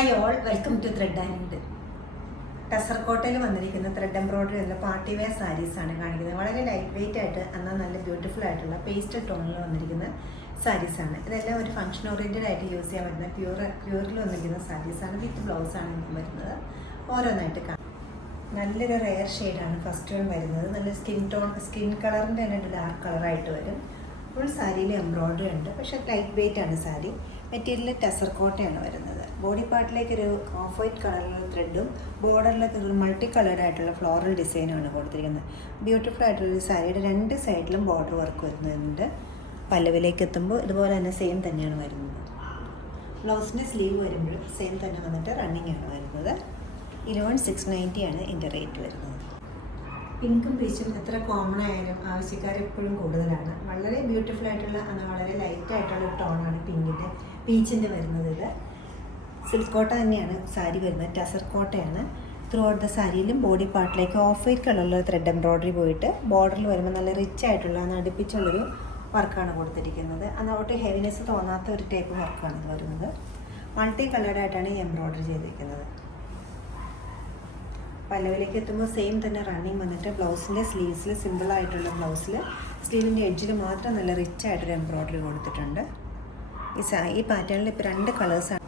Hi all, welcome to thread and needle. Tussar കോട്ടയിൽ വന്നിരിക്കുന്ന thread embroidery ഉള്ള പാർട്ടി വെയർ സാരീസാണ് കാണിക്കുന്നത്. വളരെ ലൈറ്റ് വെയിറ്റ് ആയിട്ട് എന്നാൽ നല്ല ബ്യൂട്ടിഫുൾ ആയിട്ടുള്ള പേസ്റ്റൽ ടോണിൽ വന്നിരിക്കുന്ന സാരീസാണ്. ഇതെല്ലാം ഒരു ഫംഗ്ഷൻ ഓറിയൻറ്റഡ് ആയിട്ട് യൂസ് ചെയ്യാൻ പറ്റുന്ന പ്യൂറിൽ വന്നിരിക്കുന്ന സാരീസാണ്. വിത്ത് ബ്ലൗസാണ് ഇപ്പം വരുന്നത്. ഓരോന്നായിട്ട് കാണാം. നല്ലൊരു റെയർ ഷെയ്ഡാണ് ഫസ്റ്റ് വൺ വരുന്നത്. നല്ല സ്കിൻ കളറിൻ്റെ തന്നെ ഡാർക്ക് കളറായിട്ട് വരും. ഫുൾ സാരിയിൽ എംബ്രോയിഡറി ഉണ്ട്, പക്ഷേ ലൈറ്റ് വെയിറ്റ് ആണ് സാരി. മെറ്റീരിയൽ ടസർ കോട്ടയാണ് വരുന്നത്. ബോഡി പാർട്ടിലേക്ക് ഒരു ഓഫ് വൈറ്റ് കളറിലുള്ള ത്രെഡും ബോർഡറിലേക്ക് ഒരു മൾട്ടി കളേർഡ് ആയിട്ടുള്ള ഫ്ലോറൽ ഡിസൈനുമാണ് കൊടുത്തിരിക്കുന്നത്. ബ്യൂട്ടിഫുൾ ആയിട്ടുള്ളൊരു സാരിയുടെ രണ്ട് സൈഡിലും ബോർഡർ വർക്ക് വരുന്നുണ്ട്. പല്ലവിലേക്ക് എത്തുമ്പോൾ ഇതുപോലെ തന്നെ സെയിം തന്നെയാണ് വരുന്നത്. ബ്ലൗസിൻ്റെ സ്ലീവ് വരുമ്പോൾ സെയിം തന്നെ വന്നിട്ട് റണ്ണിങ് ആണ് വരുന്നത്. 11,690 ആണ് ഇതിൻ്റെ റേറ്റ് വരുന്നത്. പിങ്കും പീച്ചും എത്ര കോമൺ ആയാലും ആവശ്യക്കാർ എപ്പോഴും കൂടുതലാണ്. വളരെ ബ്യൂട്ടിഫുൾ ആയിട്ടുള്ള എന്നാൽ വളരെ ലൈറ്റ് ആയിട്ടുള്ള ഒരു ടോണാണ് പീച്ചിൻ്റെ വരുന്നത്. ഇത് സിൽക്ക് കോട്ട തന്നെയാണ് സാരി വരുന്നത്. ടസർ കോട്ടയാണ്. ത്രൂ ഔട്ട് ദ സാരിയിലും ബോഡി പാർട്ടിലേക്ക് ഓഫ് വൈറ്റ് കളറുള്ള ത്രെഡ് എംബ്രോയിഡറി പോയിട്ട് ബോർഡറിൽ വരുമ്പോൾ നല്ല റിച്ച് ആയിട്ടുള്ള അടുപ്പിച്ചുള്ളൊരു വർക്കാണ് കൊടുത്തിരിക്കുന്നത്. അതോട്ട് ഹെവിനെസ് തോന്നാത്ത ഒരു ടൈപ്പ് വർക്കാണ് ഇത് വരുന്നത്. മൾട്ടി കളേർഡ് ആയിട്ടാണ് ഈ എംബ്രോയിഡറി ചെയ്തിരിക്കുന്നത്. പല്ലവിലേക്ക് എത്തുമ്പോൾ സെയിം തന്നെ റണ്ണിങ് വന്നിട്ട് ബ്ലൗസിൻ്റെ സ്ലീവ്സിൽ സിമ്പിളായിട്ടുള്ള ബ്ലൗസിൽ സ്ലീവിൻ്റെ എഡ്ജിൽ മാത്രം നല്ല റിച്ച് ആയിട്ടൊരു എംബ്രോയിഡറി കൊടുത്തിട്ടുണ്ട്. ഈ പാറ്റേണിൽ ഇപ്പോൾ 2 കളേഴ്സാണ്